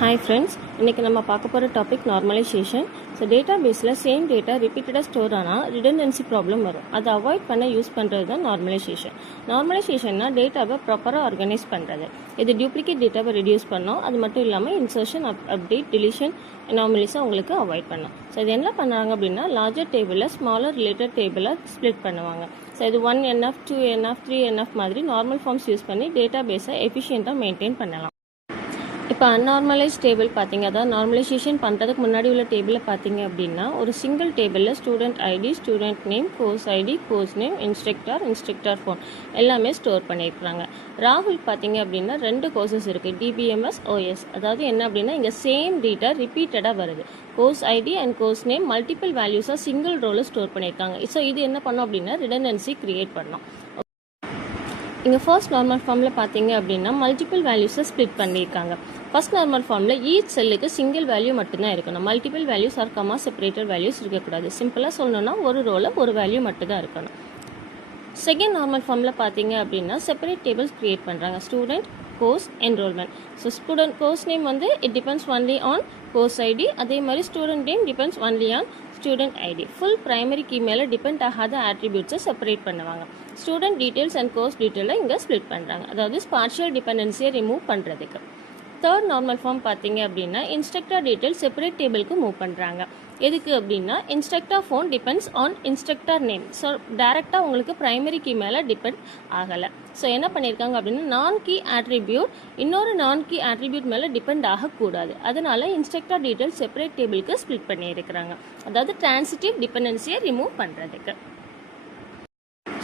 Hi friends, இன்னைக்கு நம்ம பார்க்க போற டாபிக் நார்மலைசேஷன். ஸோ டேட்டாபேஸில் சேம் டேட்டா ரிப்பீட்டடாக ஸ்டோர் ஆனால் ரிடண்டன்சி ப்ராப்ளம் வரும். அதை அவாய்ட் பண்ண யூஸ் பண்ணுறது தான் நார்மலைசேஷன். நார்மலைசேஷன்னா டேட்டாவை ப்ராப்பராக ஆர்கனைஸ் பண்ணுறது. இது டூப்ளிகேட் டேட்டாவை ரெடியூஸ் பண்ணோம். அது மட்டும் இல்லாமல் இன்சர்ஷன் அப்டேட் டிலிஷன் அனாமலிஸை உங்களுக்கு அவாய்ட் பண்ணோம். ஸோ இது என்ன பண்ணுறாங்க அப்படின்னா லார்ஜர் டேபிளில் ஸ்மாலர் ரிலேட்டட் டேபிளை ஸ்ப்ளிட் பண்ணுவாங்க. ஸோ இது 1NF 2NF 3NF மாதிரி நார்மல் ஃபார்ம்ஸ் யூஸ் பண்ணி டேட்டாபேஸை எஃபிஷியண்ட்டாக மெயின்டைன் பண்ணலாம். இப்போ அன்நார்மலைஸ் டேபிள் பார்த்தீங்க, அதாவது நார்மலைசேஷன் பண்ணுறதுக்கு முன்னாடி உள்ள டேபிளில் பார்த்தீங்க அப்படின்னா ஒரு சிங்கிள் டேபிளில் student ID, student name, course ID, course name, instructor phone எல்லாமே ஸ்டோர் பண்ணியிருக்கிறாங்க. ராகுல் பார்த்தீங்க அப்படின்னா 2 கோர்சஸ் இருக்குது, DBMS, OS. அதாவது என்ன அப்படின்னா இங்கே சேம் டேட்டா ரிப்பீட்டடாக வருது. Course ID and course name multiple வேல்யூஸாக சிங்கிள் ரோவில் ஸ்டோர் பண்ணியிருக்காங்க. ஸோ இது என்ன பண்ணோம் அப்படின்னா ரிடண்டன்சி கிரியேட் பண்ணோம். இங்கே ஃபர்ஸ்ட் நார்மல் ஃபார்மில் பார்த்தீங்க அப்படின்னா மல்டிபிள் வேல்யூஸை ஸ்ப்ளிட் பண்ணியிருக்காங்க. ஃபர்ஸ்ட் நார்மல் ஃபார்மில் ஈச் செல்லுக்கு சிங்கிள் வேல்யூ மட்டும்தான் இருக்கணும். Multiple values are comma separated values இருக்கக்கூடாது. சிம்பிளாக சொல்லணும்னா ஒரு ரோவில் ஒரு வேல்யூ மட்டும்தான் இருக்கணும். செகண்ட் நார்மல் ஃபார்மில் பார்த்தீங்க அப்படின்னா செப்பரேட் டேபிள்ஸ் க்ரியேட் பண்ணுறாங்க. Student, course, enrollment. So student course name வந்து it depends only on course ID. அதே மாதிரி student name depends only on student ID. Full primary key மேலே டிபெண்ட் ஆகாத ஆட்ரிபியூட்ஸை செப்பரேட் பண்ணுவாங்க. ஸ்டூடெண்ட் டீட்டெயில்ஸ் அண்ட் கோர்ஸ் டீட்டெயிலை இங்கே ஸ்ப்ளிட் பண்ணுறாங்க, அதாவது பார்ஷியல் டிபெண்டன்சியை ரிமூவ் பண்ணுறதுக்கு. தேர்ட் நார்மல் ஃபார்ம் பார்த்தீங்க அப்படின்னா இன்ஸ்ட்ரக்டர் டீட்டெயில் செப்பரேட் டேபிளுக்கு மூவ் பண்ணுறாங்க. எதுக்கு அப்படின்னா instructor phone depends on instructor name. So டேரெக்டாக உங்களுக்கு ப்ரைமரி கீ மேலே டிபெண்ட் ஆகலை. ஸோ என்ன பண்ணியிருக்காங்க அப்படின்னா நான் கீ ஆட்ரிபியூட் இன்னொரு நான் கீ ஆட்ரிபியூட் மேலே டிபெண்ட் ஆகக்கூடாது. அதனால இன்ஸ்ட்ரக்டர் டீட்டெயில் செப்பரேட் டேபிளுக்கு ஸ்ப்ளிட் பண்ணியிருக்கிறாங்க, அதாவது டிரான்சிட்டிவ் டிபெண்டன்சியை ரிமூவ் பண்ணுறதுக்கு.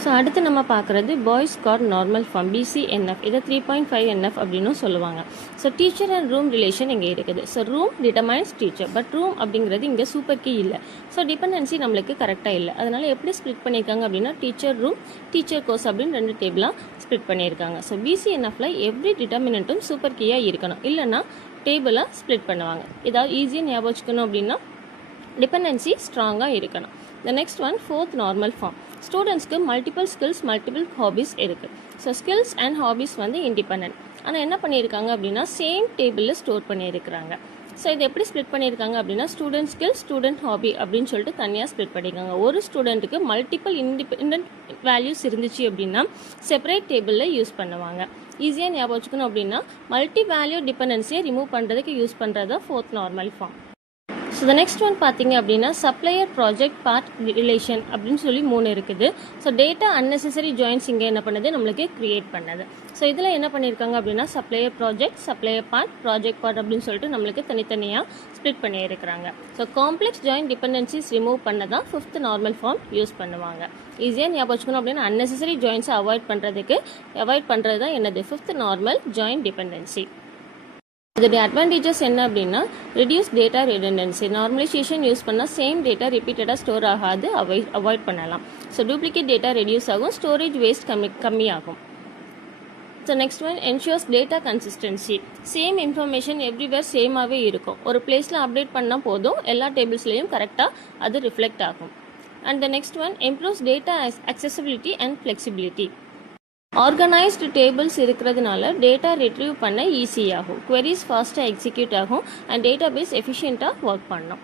ஸோ அடுத்து நம்ம பார்க்குறது Boyce Codd normal form, BCNF. இதை 3.5NF அப்படின்னு சொல்லுவாங்க. So teacher and room relation இங்கே இருக்குது. So room determines teacher, but room அப்படிங்கிறது இங்கே சூப்பர் கீ இல்லை. ஸோ டிபெண்டன்சி நம்மளுக்கு கரெக்டாக இல்லை. அதனால் எப்படி ஸ்ப்ளிட் பண்ணியிருக்காங்க அப்படின்னா டீச்சர் ரூம், டீச்சர் கோர்ஸ் அப்படின்னு 2 டேபிளாக ஸ்ப்ளிட் பண்ணியிருக்காங்க. ஸோ BCNFல எவ்ரி டிட்டர்மினண்ட்டும் சூப்பர் கீயாக இருக்கணும், இல்லைனா டேபிளாக ஸ்ப்ளிட் பண்ணுவாங்க. ஏதாவது ஈஸியாக ஞாபகம் வச்சுக்கணும் அப்படின்னா டிபெண்டன்சி ஸ்ட்ராங்காக இருக்கணும். The next one, fourth normal form. ஸ்டூடெண்ட்ஸ்க்கு மல்டிபிள் ஸ்கில்ஸ், மல்டிபிள் ஹாபிஸ் இருக்குது. ஸோ ஸ்கில்ஸ் அண்ட் ஹாபிஸ் வந்து இண்டிபெண்டன்ட். ஆனால் என்ன பண்ணியிருக்காங்க அப்படின்னா சேம் டேபிளில் ஸ்டோர் பண்ணியிருக்கிறாங்க. ஸோ இது எப்படி ஸ்ப்ளிட் பண்ணியிருக்காங்க அப்படின்னா ஸ்டூடெண்ட் ஸ்கில், ஸ்டூடெண்ட் ஹாபி அப்படின்னு சொல்லிட்டு தனியாக ஸ்ப்ளிட் பண்ணியிருக்காங்க. ஒரு ஸ்டூடெண்ட்டுக்கு மல்டிபிள் இண்டிபெண்டன்ட் வேல்யூஸ் இருந்துச்சு அப்படின்னா செப்பரேட் டேபிளில் யூஸ் பண்ணுவாங்க. ஈஸியாக ஞாபகம் வச்சுக்கணும் அப்படின்னா மல்டி வேல்யூ டிபெண்டன்சியை ரிமூவ் பண்ணுறதுக்கு யூஸ் பண்ணுறது fourth normal form. So the next one பார்த்தீங்க அப்படின்னா சப்ளையர் ப்ராஜெக்ட் பார்ட் ரிலேஷன் அப்படின்னு சொல்லி 3 இருக்குது. ஸோ டேட்டா அன்னெசரி ஜாயின்ஸ் இங்கே என்ன பண்ணுது நம்மளுக்கு கிரியேட் பண்ணது. ஸோ இதில் என்ன பண்ணியிருக்காங்க அப்படின்னா supplier project, supplier part, project part அப்படின்னு சொல்லிட்டு நம்மளுக்கு தனித்தனியாக ஸ்ப்ளிட் பண்ணியிருக்கிறாங்க. So complex join dependencies remove பண்ண தான் 5th நார்மல் ஃபார்ம் யூஸ் பண்ணுவாங்க. ஈஸியாக ஞாபகம் வச்சுக்கணும் அப்படின்னா அன்னெசரி ஜாயின்ஸை அவாய்ட் பண்ணுறது தான் என்னது 5th நார்மல் ஜாயின் டிபெண்டன்சி. இதோடைய அட்வான்டேஜஸ் என்ன அப்படின்னா reduce data redundancy. Normalisation use பண்ணால் சேம் டேட்டா ரிப்பீட்டடாக ஸ்டோர் ஆகாது, அவாய்ட் பண்ணலாம். ஸோ டூப்ளிகேட் டேட்டா ரெடியூஸ் ஆகும், ஸ்டோரேஜ் வேஸ்ட் கம்மியாகும். So next one ensures data consistency. Same information everywhere சேமாகவே இருக்கும். ஒரு பிளேஸில் அப்டேட் பண்ணால் போதும், எல்லா டேபிள்ஸ்லேயும் கரெக்டாக அது ரிஃப்ளெக்ட் ஆகும். And the next one improves data accessibility and flexibility. Organised tables இருக்கிறதுனால டேட்டா ரிட்ரீவ் பண்ண ஈஸியாகும், குவெரிஸ் ஃபாஸ்ட்டாக எக்ஸிக்யூட் ஆகும் அண்ட் டேட்டாபேஸ் எஃபிஷியண்ட்டாக ஒர்க் பண்ணும்.